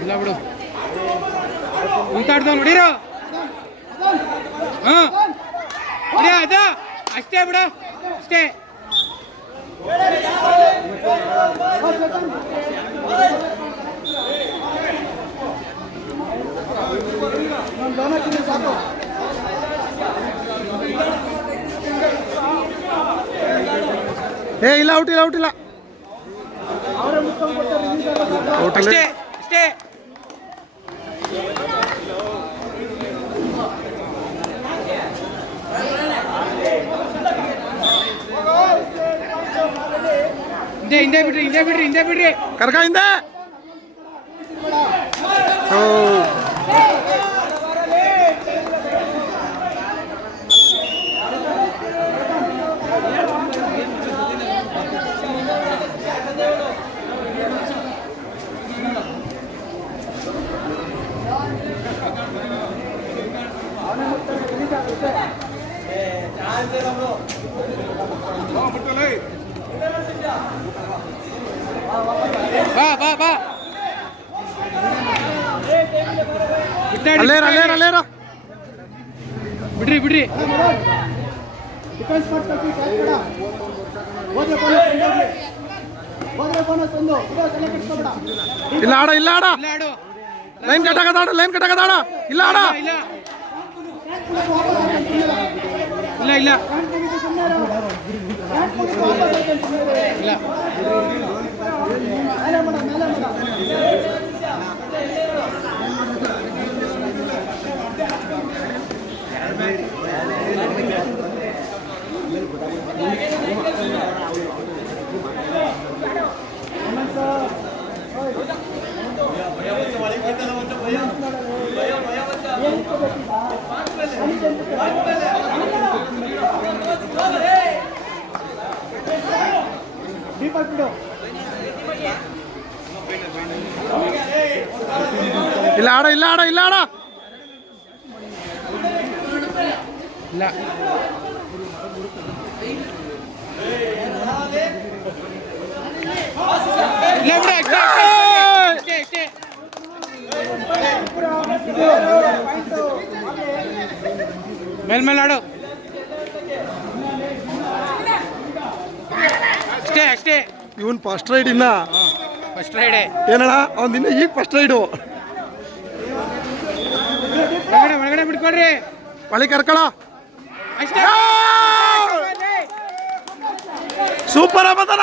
ಇಲ್ಲ ಬಿಡು. ಉಂಟಾಡ್ದವ್ ನೋಡಿರ? ಹಾ. ಅದ. ಅಷ್ಟೇ ಬಿಡು. ಅಷ್ಟೇ ನಾನು ಲೋನ್ ಹಾಕಿದ್ರೆ ಸಾಕು ಏ ಇಲ್ಲ ಔಟ್ ಇಲ್ಲ ಔಟ್ ಇಲ್ಲ. ಅಷ್ಟೇ ಅಷ್ಟೇ. ಹಿಂದೆ ಹಿಂದೆ ಬಿಡ್ರಿ ಹಿಂದೆ ಬಿಡ್ರಿ ಹಿಂದೆ ಬಿಡ್ರಿ. ಕರ್ಕ ಹಿಂದೆ. ಓ. ಬಾ ಬಾ ಬಾ. ಅಲ್ಲೇರ ಅಲ್ಲೇರ. ಅಲ್ಲೇರ. ಬಿಡ್ರಿ ಬಿಡ್ರಿ. ಡಿಫೆನ್ಸ್ ಮಾಡ್ಕೊಳ್ತೀವಿ ಕ್ಯಾಚ್ ಬೇಡ ಹೋದ್ರೆ ಬೋನಸ್ ಒಂದು ಹೋದ್ರೆ ಬೋನಸ್ ಒಂದು ಬಿಡು ತಲೆ ಕೆಡ್ಸ್ಕೊಬೇಡ ಇಲ್ಲ ಆಡ ಇಲ್ಲ ಆಡ. ಇಲ್ಲ ಆಡು. ಲೈನ್ ಕಟ್ಟಾಕದ ಆಡ ಲೈನ್ ಕಟ್ಟಾಕದ ಆಡ. ಇಲ್ಲ ಆಡ. ಇಲ್ಲ ಇಲ್ಲ. ಇಲ್ಲ. ಮೇಲೆ ಮಾಡ ಮೇಲೆ ಮಾಡ ಡೀಪ್ ಬಿಡು ಇಲ್ಲ ಆಡ ಇಲ್ಲ ಆಡ ಇಲ್ಲ ಆಡ ಇಲ್ಲ ಇಲ್ಲ ಬಿಡು ಅಷ್ಟೇ ಅಷ್ಟೇ ಅಷ್ಟೇ ಮೇಲ್ ಮೇಲೆ ಆಡು ಅಷ್ಟೇ ಅಷ್ಟೇ ಇವನ್ ಫಸ್ಟ್ ರೈಡ್ ಇನ್ನ ಫಸ್ಟ್ ರೈಡೆ ಏನಣ್ಣ ಅವ್ನ್ ಇನ್ನ ಈಗ ಫಸ್ಟ್ ರೈಡು ಒಳಗಡೆ ಒಳಗಡೆ ಬಿಟ್ಕೊಡ್ರಿ ಒಳಗೆ ಕರ್ಕಳ. ಸೂಪರ್ ಆಗತ್ತನ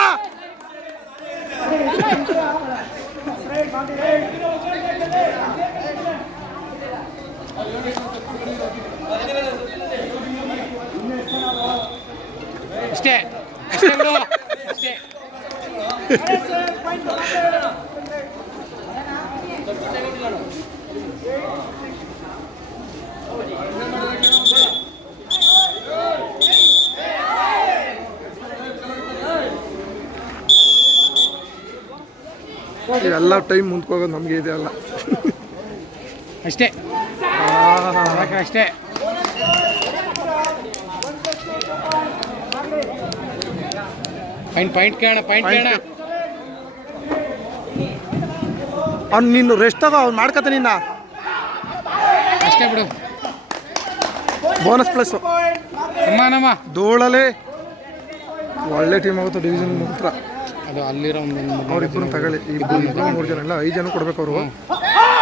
ಅಷ್ಟೇ. ಅಷ್ಟೇ ಬಿಡು. ಅಷ್ಟೇ. ಇವೆಲ್ಲ ಟೈಮ್ ಮುಂದ್ಕೋಗೋದು ನಮಗೆ ಇದೆ ಅಲ್ಲ. ಅಷ್ಟೇ. ಅಷ್ಟೇ. ಪಾಯಿಂಟ್ ಪಾಯಿಂಟ್ ಕೇಳೋಣ ಪಾಯಿಂಟ್ ಕೇಳೋಣ. ಅವ್ನು ನೀನು ರೆಸ್ಟ್ ತಗೋ ಅವ್ನು ಮಾಡ್ಕತ್ತ ನಿನ್ನ. ಅಷ್ಟೇ ಬಿಡು. ಬೋನಸ್ ಪ್ಲಸ್ ನಮ್ಮ ನಮ್ಮ ಧೂಳಲೆ ಒಳ್ಳೆ ಟೀಮ್ ಆಗುತ್ತೆ ಡಿವಿಷನ್ ಮಾತ್ರ. ಅದು ಅಲ್ಲಿರೋ ಒಂದು ಅವ್ರಿಬ್ಬರು ತಗೊಳ್ಳಿ. ಇಬ್ಬರು ಮೂರು ಜನ ಇಲ್ಲ ಐದು ಜನ ಕೊಡ್ಬೇಕು ಅವರು.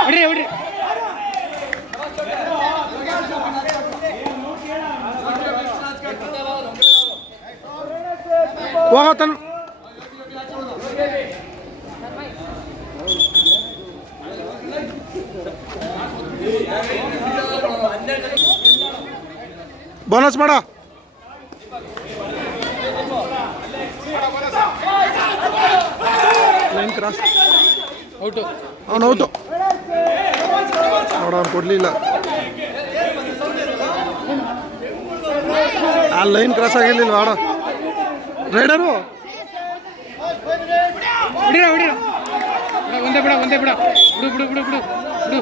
ಹೊಡ್ರಿ ಬೋನಸ್ ಮಾಡ. ಲೈನ್ ಕ್ರಾಸ್ ಔಟು ಅವನು ಔಟು. ನೋಡ ಅವ್ನು ಕೊಡ್ಲಿಲ್ಲ. ಆ ಲೈನ್ ಕ್ರಾಸ್ ಆಗಿರ್ಲಿಲ್ಲ ಆಡ. ರೈಡರು? ಬಿಡಿರ ಬಿಡಿರ ಒಂದೇ ಬಿಡ ಒಂದೇ ಬಿಡ. ಬಿಡು ಬಿಡು ಬಿಡು ಬಿಡು. ಬಿಡು.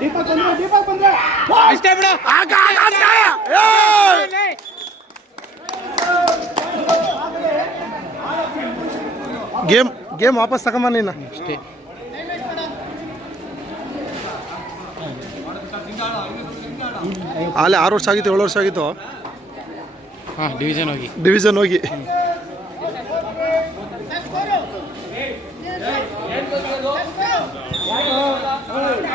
ದೀಪಕ್ ಬಂದ್ರೆ ದೀಪಕ್ ಬಂದ್ರೆ. ಇಷ್ಟೇ ಬಿಡು. ಗೇಮ್ ಗೇಮ್ ವಾಪಸ್ ತಗೊಂಬ ನೀನು. ಅಷ್ಟೇ. ಅಲ್ಲಿ ಆರು ವರ್ಷ ಆಗಿತ್ತು ಏಳು ವರ್ಷ ಆಗಿತ್ತು. ಹಾಂ ಡಿವಿಷನ್ ಹೋಗಿ. ಡಿವಿಷನ್ ಹೋಗಿ.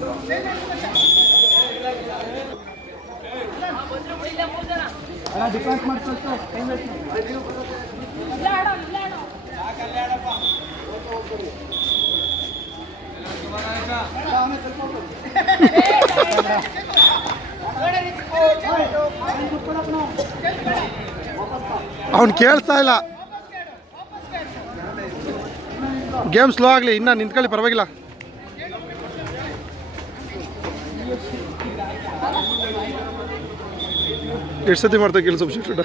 ಬಿಡ ಓಕೆ ಪಾಯಿಂಟ್ ಆಗಡೆ ಅಣ್ಣ ಡಿಫೆನ್ಸ್ ಮಾಡಿ ಕಳ್ಸು ಟೈಮ್ ವೇಸ್ಟ್ ಅವ್ನು ಕೇಳಿಸ್ತಾ ಇಲ್ಲ. ಗೇಮ್ ಸ್ಲೋ ಆಗಲಿ ಇನ್ನ ನಿಂತ್ಕೊಳ್ಳಿ ಪರವಾಗಿಲ್ಲ. ಎಷ್ಟು ಸತಿ ಮಾಡ್ತಾ ಕೆಲಸ ಸಬ್ಸ್ಟಿಟ್ಯೂಟ್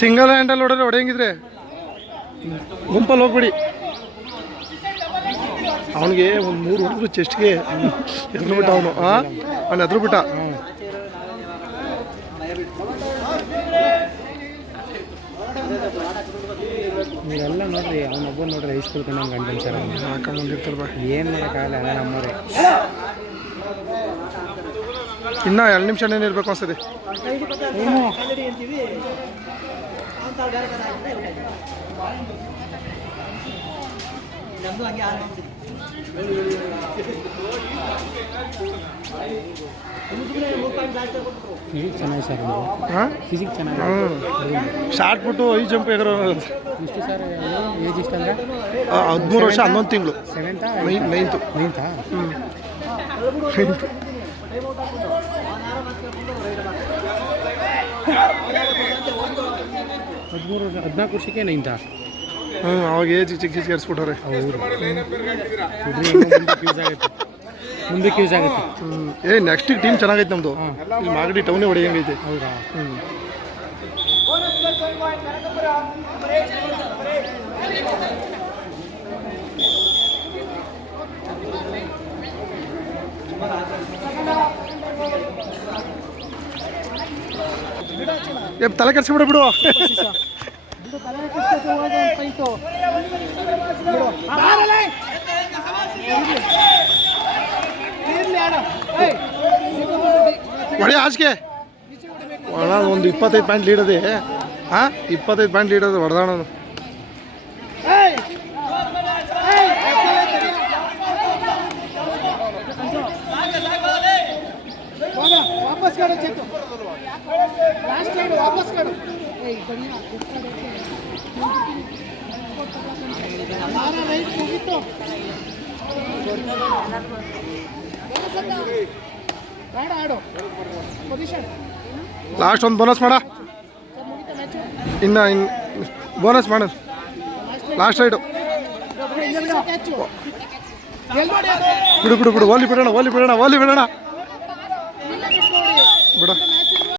ಸಿಂಗಲ್ ಹ್ಯಾಂಡಲ್ ಹೊಡೆದ್ರೆ ಹೊಡೆಯಂಗಿದ್ರೆ? ಗುಂಪಲ್ಲಿ ಹೋಗ್ಬಿಡಿ. ಅವನಿಗೆ ಒಂದು ಮೂರು ಹುಡುಗರು ಚೆಸ್ಟ್ಗೆ ಎದ್ರು ಬಿಟ್ಟ ಅವನು. ಹಾಂ ಅವ್ನು ಎದ್ರು ಬಿಟ್ಟ. ನೀವೆಲ್ಲ ನೋಡ್ರಿ ಅವನೊಬ್ಬ ನೋಡ್ರಿ ಹೈಸ್ಕೂಲ್ ಕಣ್ಣ ಗಂಟೆ ಸರ್. ಹಾಕೊಂಬಂದಿರ್ತಾರೆ ಬಾ. ಏನು ಮಾಡೋಕ್ಕಾಗಲ್ಲ ನಮ್ಮವ್ರೆ. ಇನ್ನೂ ಎರಡು ನಿಮಿಷ ಇರಬೇಕು ಹ್ಞೂ ಶಾರ್ಟ್ ಬಿಟ್ಟು ಐ ಜಂಪ್ ಎಗರೋ ಹದಿಮೂರು ವರ್ಷ ಹನ್ನೊಂದು ತಿಂಗಳು. ನೈನ್ತ್. ನೈನ್ತ್ ನೈನ್ತು ನೈನ್ತಾ. ಹ್ಞೂ ಹದಿಮೂರು ಹದಿನಾಲ್ಕು ವರ್ಷಕ್ಕೆ ಇಂಥ ಹ್ಞೂ ಅವಾಗ ಏಜ್ ಚಿಕ್ಕ ಚಿಕ್ಕ ಬಿಡ್ರಿ ಮುಂದಕ್ಕೆ ಯೂಸ್ ಆಗುತ್ತೆ ಹ್ಞೂ ಏ ನೆಕ್ಸ್ಟ್ ಟೀಮ್ ಚೆನ್ನಾಗೈತೆ ನಮ್ಮದು ಇಲ್ಲಿ ಮಾಗಡಿ ಟೌನೇ ಹೊಡೆಯಂಗೈತೆ ಹೌದಾ? ಹ್ಞೂ ತಲೆ ಕೆಡ್ಸ್ಬಿಡ ಬಿಡು. ಹೊಡಿ ಆಚೆಗೆ ಒಳ ಒಂದು ಇಪ್ಪತ್ತೈದು ಪಾಯಿಂಟ್ ಲೀಡ್ ಹಾ ಇಪ್ಪತ್ತೈದು ಪಾಯಿಂಟ್ ಲೀಡ್ ಹೊಡೆದಾಣ ವಾಪಸ್ ಕಾಡು ಚೆಕ್ಕು ಲಾಸ್ಟ್ ಕಾಡು ವಾಪಸ್ ಕಾಡು ರೈಟ್ ಮುಗಿತ್ತು ಬೇಡ ಆಡು ಪೊಸಿಷನ್ ಲಾಸ್ಟ್ ಒಂದು ಬೋನಸ್ ಮಾಡ. ಇನ್ನ ಇನ್ನು ಬೋನಸ್ ಮಾಡ. ಲಾಸ್ಟ್ ರೈಡು ಬಿಡು ಬಿಡು ಬಿಡು ಓಲಿ ಬಿಡೋಣ ಓಲಿ ಬಿಡೋಣ ಓಲಿ ಬಿಡೋಣ.